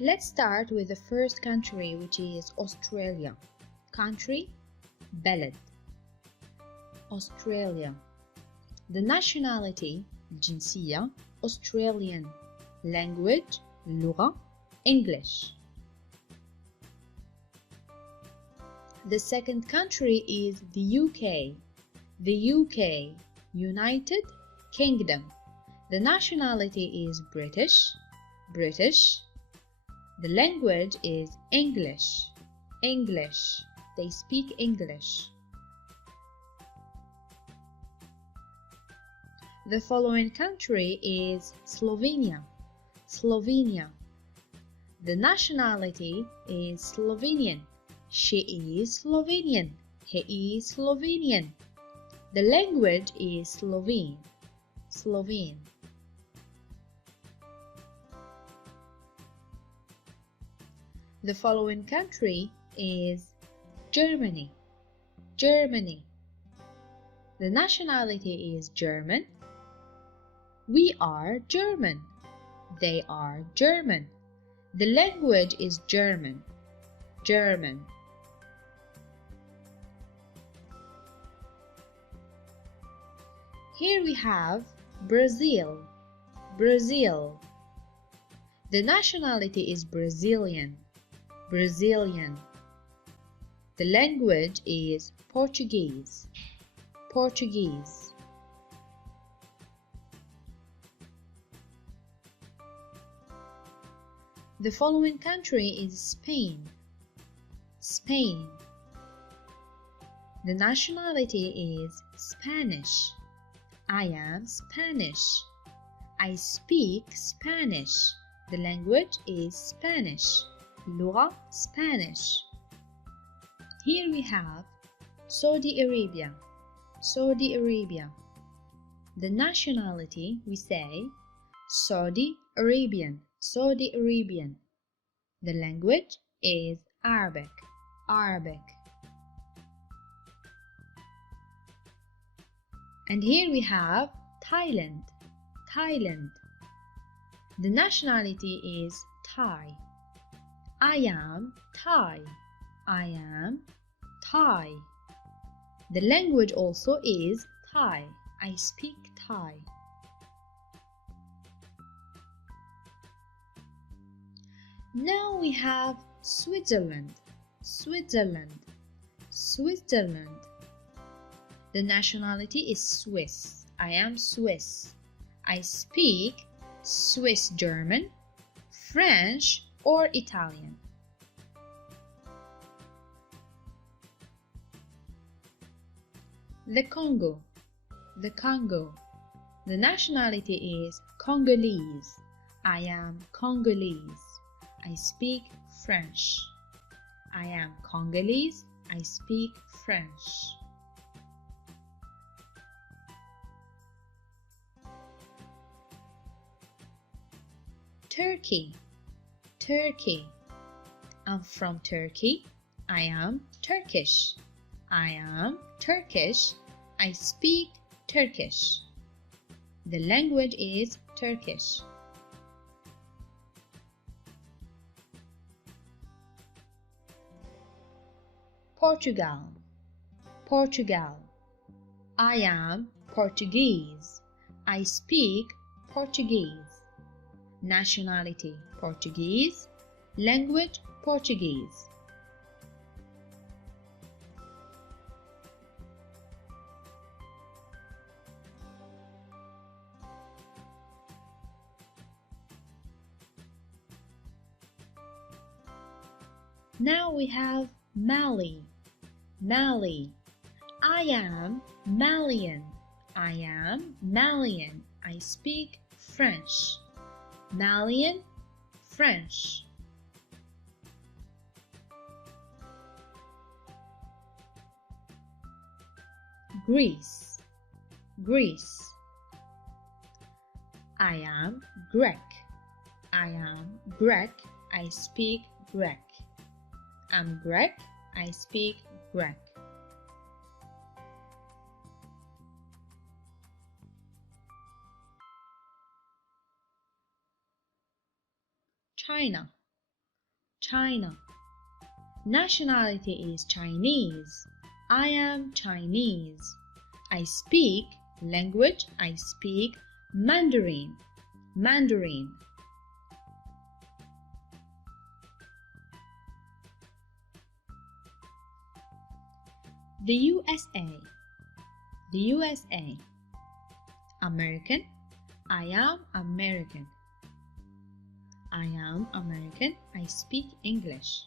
Let's start with the first country, which is Australia. Country, بلد. Australia. The nationality, الجنسية, Australian. Language, اللغة, English. The second country is the UK. The UK, United Kingdom. The nationality is British. The language is English. They speak English. The following country is Slovenia. The nationality is Slovenian. She is Slovenian. He is Slovenian. The language is Slovene. The following country is Germany. The nationality is German. We are German. They are German. The language is German. Here we have Brazil. The nationality is Brazilian. The language is Portuguese. The following country is Spain. The nationality is Spanish. I am Spanish. I speak Spanish. The language is Spanish. اللغة Spanish. Here we have Saudi Arabia. The nationality we say Saudi Arabian. The language is Arabic. And here we have Thailand. The nationality is Thai. I am Thai. The language also is Thai. I speak Thai. Now we have Switzerland. The nationality is Swiss. I am Swiss. I speak Swiss German, French, or Italian. The Congo. The nationality is Congolese. I am Congolese. I speak French. I am Congolese. I speak French. Turkey. I'm from Turkey. I am Turkish. I speak Turkish. The language is Turkish. Portugal. I am Portuguese. I speak Portuguese. Nationality Portuguese. Language Portuguese. Now we have Mali. I am Malian. I speak French. Malian, French. Greece. I am Greek. I speak Greek. I'm Greek. I speak Greek. China. China. Nationality is Chinese. I am Chinese. I speak language. I speak Mandarin. Mandarin. The USA. The USA. American. I am American. I am American. I speak English.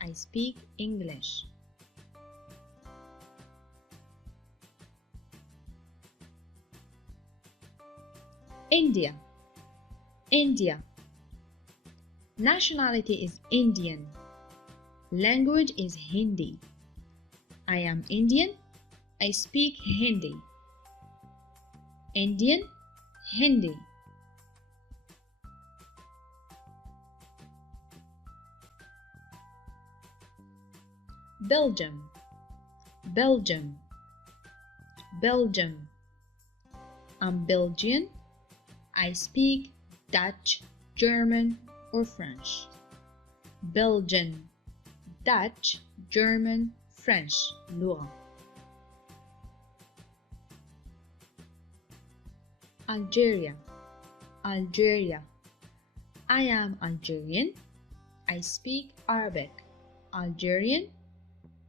I speak English. India. India. Nationality is Indian. Language is Hindi. I am Indian. I speak Hindi. Indian, Hindi. Belgium. Belgium. Belgium. I'm Belgian. I speak Dutch, German, or French. Belgian. Dutch, German, French. لغة. Algeria. Algeria. I am Algerian. I speak Arabic. Algerian,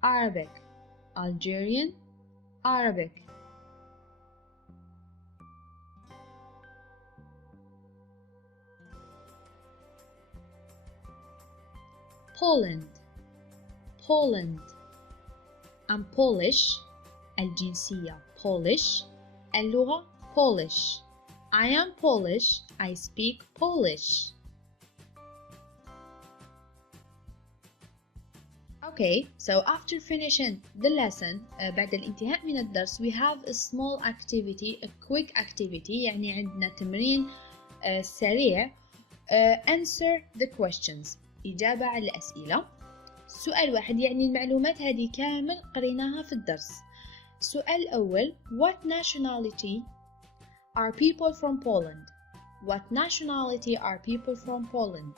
Arabic. Algerian, Arabic. Poland. Poland. I'm Polish. الجنسية Polish. اللغة Polish. I am Polish. I speak Polish. Okay, so after finishing the lesson بعد الانتهاء من الدرس we have a small activity, a quick activity يعني عندنا تمرين سريع answer the questions إجابة على الأسئلة. سؤال واحد يعني المعلومات هذه كامل قريناها في الدرس. السؤال الأول What nationality are people from Poland? What nationality are people from Poland?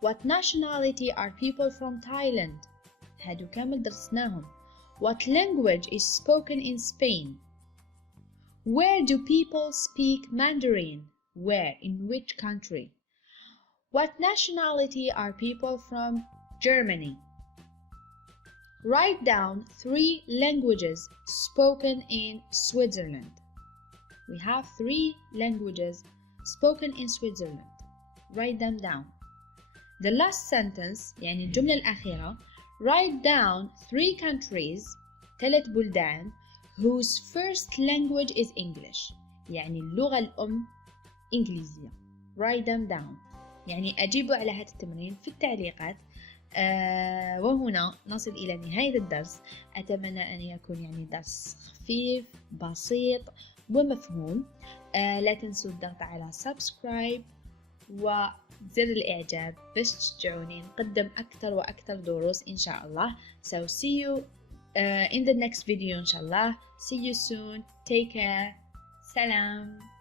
What nationality are people from Thailand? هادو كامل درسناهم. What language is spoken in Spain? Where do people speak Mandarin? Where? In which country? What nationality are people from Germany? Write down 3 languages spoken in Switzerland. We have 3 languages spoken in Switzerland. Write them down. The last sentence يعني الجملة الأخيرة Write down 3 countries 3 بلدان whose first language is English يعني اللغة الأم إنجليزية. Write them down يعني أجيبوا على هذا التمرين في التعليقات. وهنا نصل إلى نهاية الدرس. أتمنى أن يكون يعني درس خفيف بسيط ومفهوم. لا تنسوا الضغط على سبسكرايب وزر الإعجاب باش تشجعوني نقدم أكثر وأكثر دروس إن شاء الله. So see you in the next video إن شاء الله. See you soon. Take care. سلام.